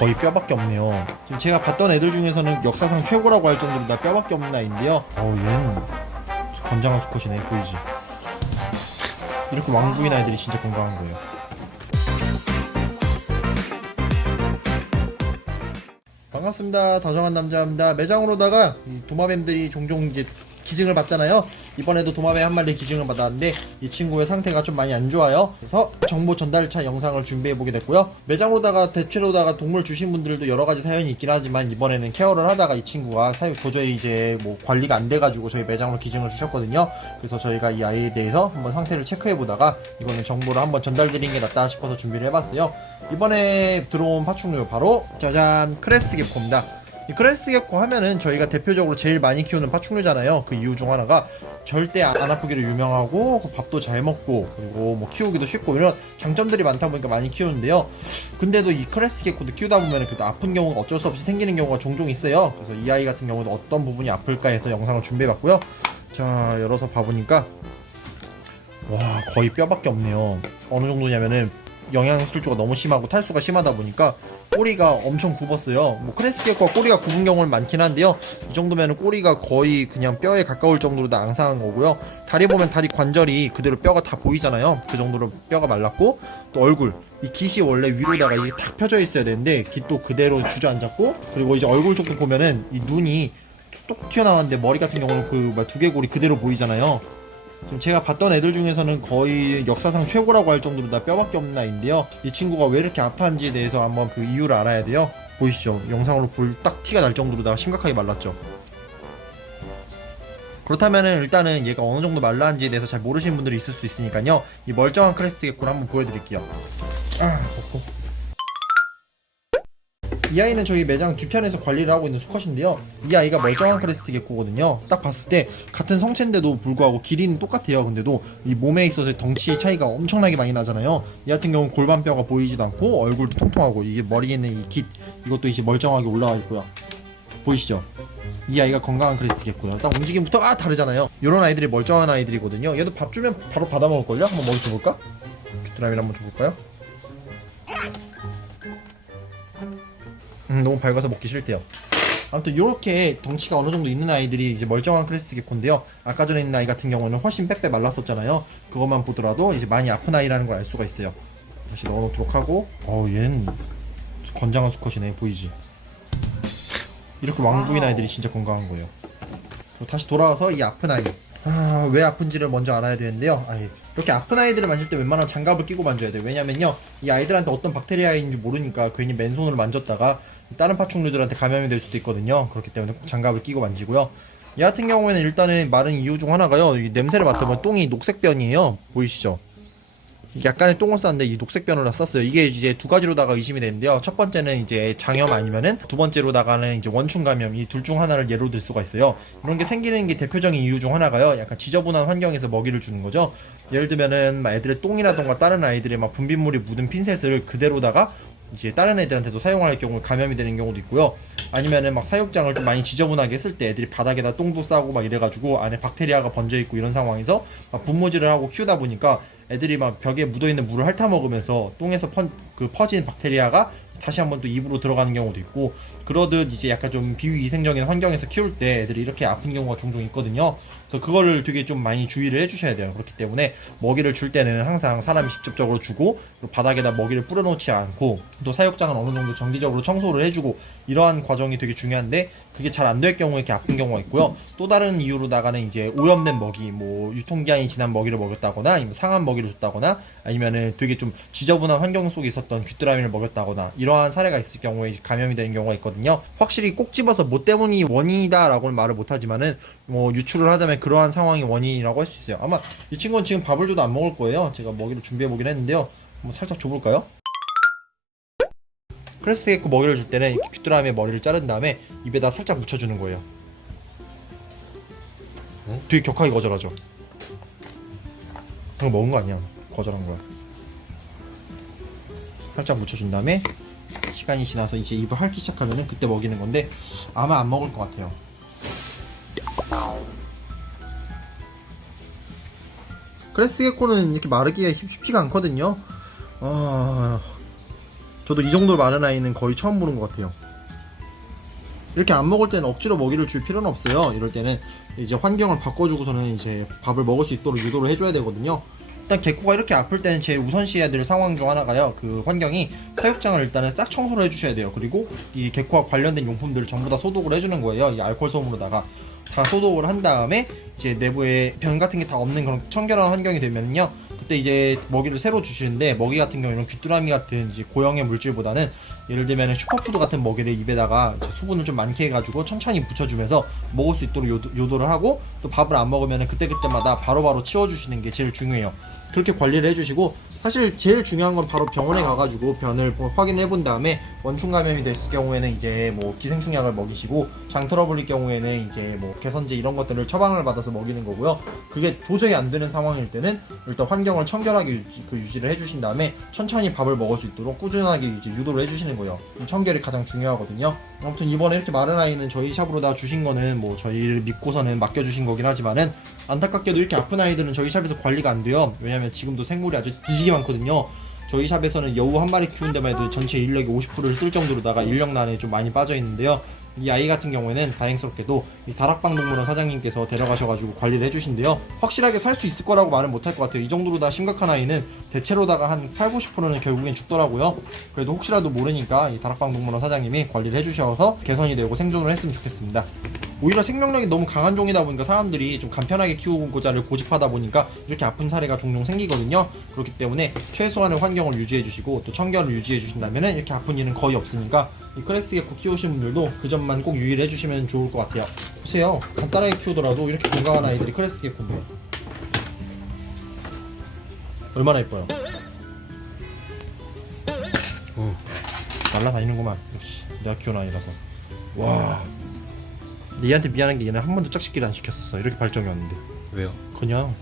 거의 뼈밖에 없네요. 지금 제가 봤던 애들 중에서는 역사상 최고라고 할 정도로 다 뼈밖에 없는 아이인데요. 얘는 건장한 수컷이네. 보이지? 이렇게 왕부인 아이들이 진짜 건강한 거예요. 반갑습니다. 다정한 남자입니다. 매장으로다가 도마뱀들이 종종 이제 기증을 받잖아요. 이번에도 도마뱀 한 마리 기증을 받았는데 이 친구의 상태가 좀 많이 안 좋아요. 그래서 정보 전달차 영상을 준비해보게 됐고요. 매장으로다가 대체로다가 동물 주신 분들도 여러가지 사연이 있긴 하지만 이번에는 케어를 하다가 이 친구가 도저히 이제 뭐 관리가 안 돼가지고 저희 매장으로 기증을 주셨거든요. 그래서 저희가 이 아이에 대해서 한번 상태를 체크해보다가 이거는 정보를 한번 전달드리는 게 낫다 싶어서 준비를 해봤어요. 이번에 들어온 파충류 바로 짜잔, 크레스트 개코입니다. 이 크레스트 개코 하면은 저희가 대표적으로 제일 많이 키우는 파충류잖아요. 그 이유 중 하나가 절대 안 아프기로 유명하고 밥도 잘 먹고 그리고 뭐 키우기도 쉽고 이런 장점들이 많다 보니까 많이 키우는데요. 근데도 이 크레스트 개코도 키우다 보면은 그래도 아픈 경우가 어쩔 수 없이 생기는 경우가 종종 있어요. 그래서 이 아이 같은 경우도 어떤 부분이 아플까 해서 영상을 준비해봤고요. 자, 열어서 봐보니까 와, 거의 뼈밖에 없네요. 어느 정도냐면은 영양술조가 너무 심하고 탈수가 심하다 보니까 꼬리가 엄청 굽었어요. 뭐 크레스트 개코가 꼬리가 굽은 경우는 많긴 한데요. 이 정도면은 꼬리가 거의 그냥 뼈에 가까울 정도로 다 앙상한 거고요. 다리 보면 다리 관절이 그대로 뼈가 다 보이잖아요. 그 정도로 뼈가 말랐고, 또 얼굴, 이 깃이 원래 위로다가 이게 탁 펴져 있어야 되는데 깃도 그대로 주저앉았고, 그리고 이제 얼굴 쪽도 보면은 이 눈이 톡 튀어나왔는데 머리 같은 경우는 그 두개골이 그대로 보이잖아요. 지금 제가 봤던 애들 중에서는 거의 역사상 최고라고 할 정도로 다 뼈밖에 없는 아이인데요. 이 친구가 왜 이렇게 아파한지에 대해서 한번 그 이유를 알아야 돼요. 보이시죠? 영상으로 딱 티가 날 정도로 다 심각하게 말랐죠. 그렇다면은 일단은 얘가 어느 정도 말라한지에 대해서 잘 모르시는 분들이 있을 수 있으니까요. 이 멀쩡한 크레스트 개코를 한번 보여드릴게요. 먹고. 이 아이는 저희 매장 뒤편에서 관리를 하고 있는 수컷인데요. 이 아이가 멀쩡한 크레스트 개코거든요. 딱 봤을 때 같은 성체인데도 불구하고 길이는 똑같아요. 근데도 이 몸에 있어서 덩치 차이가 엄청나게 많이 나잖아요. 이 같은 경우는 골반뼈가 보이지도 않고 얼굴도 통통하고 이게 머리에 있는 이 깃, 이것도 이제 멀쩡하게 올라와 있고요. 보이시죠? 이 아이가 건강한 크레스트 개코예요. 딱 움직임부터 다르잖아요. 이런 아이들이 멀쩡한 아이들이거든요. 얘도 밥 주면 바로 받아 먹을걸요? 한번 먹이 줘볼까? 귀뚜라미를 한번 줘볼까요? 너무 밝아서 먹기 싫대요. 아무튼 이렇게 덩치가 어느 정도 있는 아이들이 이제 멀쩡한 크레스트 개코인데요. 아까 전에 있는 아이 같은 경우는 훨씬 빼빼 말랐었잖아요. 그것만 보더라도 이제 많이 아픈 아이라는 걸 알 수가 있어요. 다시 넣어놓도록 하고, 얘는 건장한 수컷이네. 보이지? 이렇게 왕부인 아이들이 진짜 건강한 거예요. 다시 돌아와서 이 아픈 아이, 왜 아픈지를 먼저 알아야 되는데요. 이렇게 아픈 아이들을 만질 때 웬만하면 장갑을 끼고 만져야 돼요. 왜냐면요, 이 아이들한테 어떤 박테리아인지 모르니까 괜히 맨손으로 만졌다가 다른 파충류들한테 감염이 될 수도 있거든요. 그렇기 때문에 꼭 장갑을 끼고 만지고요. 얘 같은 경우에는 일단은 마른 이유 중 하나가요, 이 냄새를 맡으면 똥이 녹색변이에요. 보이시죠? 약간의 똥을 쌌는데 이 녹색변을 쌌어요. 이게 이제 두 가지로다가 의심이 되는데요. 첫 번째는 이제 장염 아니면은 두 번째로다가는 이제 원충 감염, 이 둘 중 하나를 예로 들 수가 있어요. 이런 게 생기는 게 대표적인 이유 중 하나가요. 약간 지저분한 환경에서 먹이를 주는 거죠. 예를 들면은 막 애들의 똥이라던가 다른 아이들의 막 분비물이 묻은 핀셋을 그대로다가 이제 다른 애들한테도 사용할 경우 감염이 되는 경우도 있고요. 아니면은 막 사육장을 좀 많이 지저분하게 했을 때 애들이 바닥에다 똥도 싸고 막 이래가지고 안에 박테리아가 번져 있고 이런 상황에서 막 분무질을 하고 키우다 보니까 애들이 막 벽에 묻어있는 물을 핥아 먹으면서 똥에서 퍼진 박테리아가 다시 한번 또 입으로 들어가는 경우도 있고, 그러듯 이제 약간 좀 비위생적인 환경에서 키울 때 애들이 이렇게 아픈 경우가 종종 있거든요. 그래서 그거를 되게 좀 많이 주의를 해주셔야 돼요. 그렇기 때문에 먹이를 줄 때는 항상 사람이 직접적으로 주고, 그리고 바닥에다 먹이를 뿌려놓지 않고, 또 사육장은 어느 정도 정기적으로 청소를 해주고, 이러한 과정이 되게 중요한데 그게 잘 안 될 경우에 이렇게 아픈 경우가 있고요. 또 다른 이유로다가는 이제 오염된 먹이, 뭐 유통기한이 지난 먹이를 먹였다거나 아니면 상한 먹이를 줬다거나 아니면은 되게 좀 지저분한 환경 속에 있었던 귀뚜라미를 먹였다거나 이러한 사례가 있을 경우에 감염이 되는 경우가 있거든요. 확실히 꼭 집어서 뭐 때문이 원인이다 라고는 말을 못하지만은 뭐 유추를 하자면 그러한 상황이 원인이라고 할 수 있어요. 아마 이 친구는 지금 밥을 줘도 안 먹을 거예요. 제가 먹이를 준비해 보긴 했는데요. 한번 살짝 줘볼까요? 크레스트 개코 먹이를 줄 때는 이렇게 귀뚜라미의 머리를 자른 다음에 입에다 살짝 묻혀주는 거예요. 되게 격하게 거절하죠. 그거 먹은 거 아니야. 거절한 거야. 살짝 묻혀준 다음에 시간이 지나서 이제 입을 핥기 시작하면은 그때 먹이는 건데 아마 안 먹을 것 같아요. 크레스트 개코는 이렇게 마르기가 쉽지가 않거든요. 저도 이 정도 많은 아이는 거의 처음 보는 것 같아요. 이렇게 안 먹을 때는 억지로 먹이를 줄 필요는 없어요. 이럴 때는 이제 환경을 바꿔주고서는 이제 밥을 먹을 수 있도록 유도를 해줘야 되거든요. 일단 개코가 이렇게 아플 때는 제일 우선시해야 될 상황 중 하나가요. 그 환경이 사육장을 일단은 싹 청소를 해주셔야 돼요. 그리고 이 개코와 관련된 용품들을 전부 다 소독을 해주는 거예요. 이 알코올 솜으로다가 다 소독을 한 다음에 이제 내부에 변 같은 게 다 없는 그런 청결한 환경이 되면요. 그때 이제 먹이를 새로 주시는데, 먹이 같은 경우는 귀뚜라미 같은 이제 고형의 물질보다는 예를 들면 슈퍼푸드 같은 먹이를 입에다가 수분을 좀 많게 해가지고 천천히 붙여주면서 먹을 수 있도록 요도를 하고, 또 밥을 안 먹으면 그때그때마다 바로바로 치워주시는 게 제일 중요해요. 그렇게 관리를 해주시고, 사실 제일 중요한 건 바로 병원에 가가지고 변을 확인을 해본 다음에 원충 감염이 됐을 경우에는 이제 뭐 기생충약을 먹이시고, 장 트러블일 경우에는 이제 뭐 개선제 이런 것들을 처방을 받아서 먹이는 거고요. 그게 도저히 안 되는 상황일 때는 일단 환경을 청결하게 유지를 해주신 다음에 천천히 밥을 먹을 수 있도록 꾸준하게 이제 유도를 해주시는 거예요. 이 청결이 가장 중요하거든요. 아무튼 이번에 이렇게 마른 아이는 저희 샵으로 다 주신 거는 뭐 저희를 믿고서는 맡겨주신 거긴 하지만은, 안타깝게도 이렇게 아픈 아이들은 저희 샵에서 관리가 안 돼요. 왜냐면 지금도 생물이 아주 뒤지게 많거든요. 저희 샵에서는 여우 한 마리 키운 데만 해도 전체 인력의 50%를 쓸 정도로다가 인력난에 좀 많이 빠져 있는데요. 이 아이 같은 경우에는 다행스럽게도 이 다락방 동물원 사장님께서 데려가셔가지고 관리를 해주신데요. 확실하게 살 수 있을 거라고 말은 못할 것 같아요. 이 정도로 다 심각한 아이는 대체로다가 한 80~90%는 결국엔 죽더라고요. 그래도 혹시라도 모르니까 이 다락방 동물원 사장님이 관리를 해주셔서 개선이 되고 생존을 했으면 좋겠습니다. 오히려 생명력이 너무 강한 종이다 보니까 사람들이 좀 간편하게 키우고자를 고집하다 보니까 이렇게 아픈 사례가 종종 생기거든요. 그렇기 때문에 최소한의 환경을 유지해 주시고 또 청결을 유지해 주신다면 이렇게 아픈 일은 거의 없으니까, 이 크레스 개코 키우시는 분들도 그 점만 꼭 유의를 해주시면 좋을 것 같아요. 보세요, 간단하게 키우더라도 이렇게 건강한 아이들이 크레스 개코인데 얼마나 예뻐요. 날라다니는구만. 역시 내가 키운 아이라서. 와, 얘한테 미안한 게 얘는 한 번도 짝짓기를 안 시켰었어. 이렇게 발정이 왔는데. 왜요? 그냥.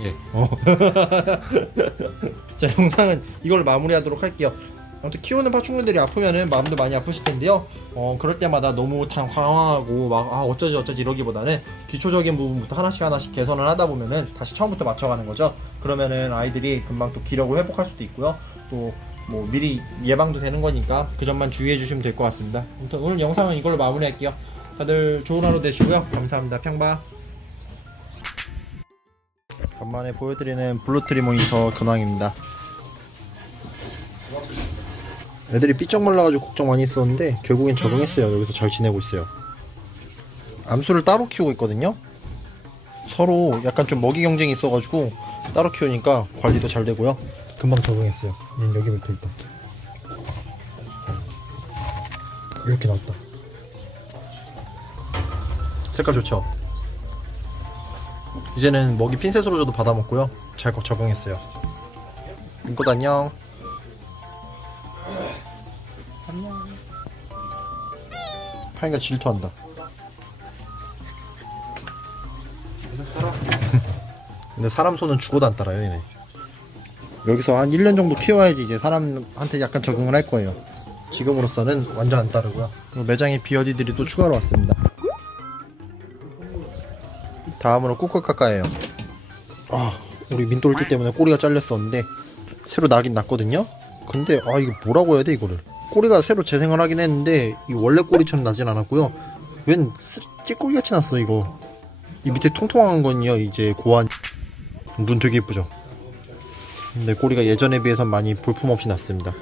예. 자, 영상은 이걸 마무리하도록 할게요. 아무튼 키우는 파충류들이 아프면은 마음도 많이 아프실 텐데요. 그럴 때마다 너무 당황하고 막 어쩌지 이러기보다는 기초적인 부분부터 하나씩 개선을 하다 보면은 다시 처음부터 맞춰가는 거죠. 그러면은 아이들이 금방 또 기력을 회복할 수도 있고요. 또 뭐 미리 예방도 되는 거니까 그 점만 주의해 주시면 될 것 같습니다. 아무튼 오늘 영상은 이걸로 마무리할게요. 다들 좋은 하루 되시고요. 감사합니다. 평바. 간만에 보여드리는 블루트리 모니터 근황입니다. 애들이 삐쩍 말라가지고 걱정 많이 했었는데 결국엔 적응했어요. 여기서 잘 지내고 있어요. 암수를 따로 키우고 있거든요. 서로 약간 좀 먹이 경쟁이 있어가지고 따로 키우니까 관리도 잘 되고요. 금방 적응했어요. 얘는 여기부터 일단 이렇게 나왔다. 색깔 좋죠? 이제는 먹이 핀셋으로 줘도 받아먹고요. 잘 적응했어요. 인꽃 안녕. 파이가 질투한다. 근데 사람 손은 죽어도 안 따라요, 얘네. 여기서 한 1년 정도 키워야지 이제 사람한테 약간 적응을 할 거예요. 지금으로서는 완전 안 따르고요. 그리고 매장에 비어디들이 또 추가로 왔습니다. 다음으로 꾸꾸까까예요. 우리 민돌띠 때문에 꼬리가 잘렸었는데 새로 나긴 났거든요. 근데 이거 뭐라고 해야 돼 이거를. 꼬리가 새로 재생을 하긴 했는데 이 원래 꼬리처럼 나진 않았고요. 웬 찌꺼기 같이 났어 이거. 이 밑에 통통한 건요 이제 고안. 눈 되게 예쁘죠. 근데 꼬리가 예전에 비해선 많이 볼품없이 났습니다.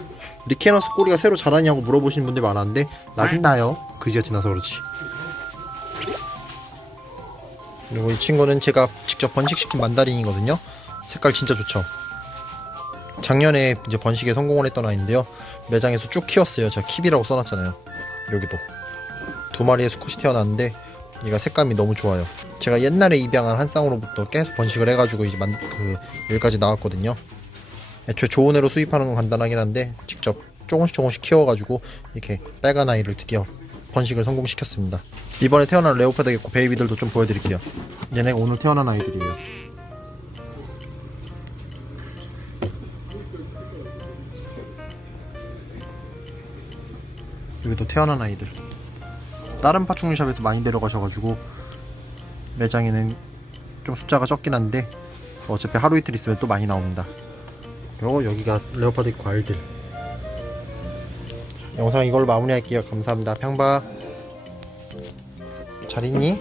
리케너스 꼬리가 새로 자라냐고 물어보시는 분들 많았는데 나긴 나요. 그지같이 나서 그렇지. 그리고 이 친구는 제가 직접 번식시킨 만다린이거든요. 색깔 진짜 좋죠. 작년에 이제 번식에 성공을 했던 아이인데요. 매장에서 쭉 키웠어요. 제가 킵이라고 써놨잖아요. 여기도 2마리의 수컷이 태어났는데 얘가 색감이 너무 좋아요. 제가 옛날에 입양한 한 쌍으로부터 계속 번식을 해가지고 이제 여기까지 나왔거든요. 애초에 좋은 애로 수입하는 건 간단하긴 한데 직접 조금씩 키워가지고 이렇게 빨간 아이를 드디어 번식을 성공시켰습니다. 이번에 태어난 레오파드 개코 베이비들도 좀 보여드릴게요. 얘네가 오늘 태어난 아이들이에요. 여기도 태어난 아이들. 다른 파충류 샵에도 많이 데려가셔가지고 매장에는 좀 숫자가 적긴 한데 어차피 하루 이틀 있으면 또 많이 나옵니다. 그리고 여기가 레오파드 개코 알들. 영상 이걸로 마무리할게요. 감사합니다. 평바. 잘 있니?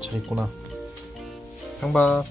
잘 있구나. 평바.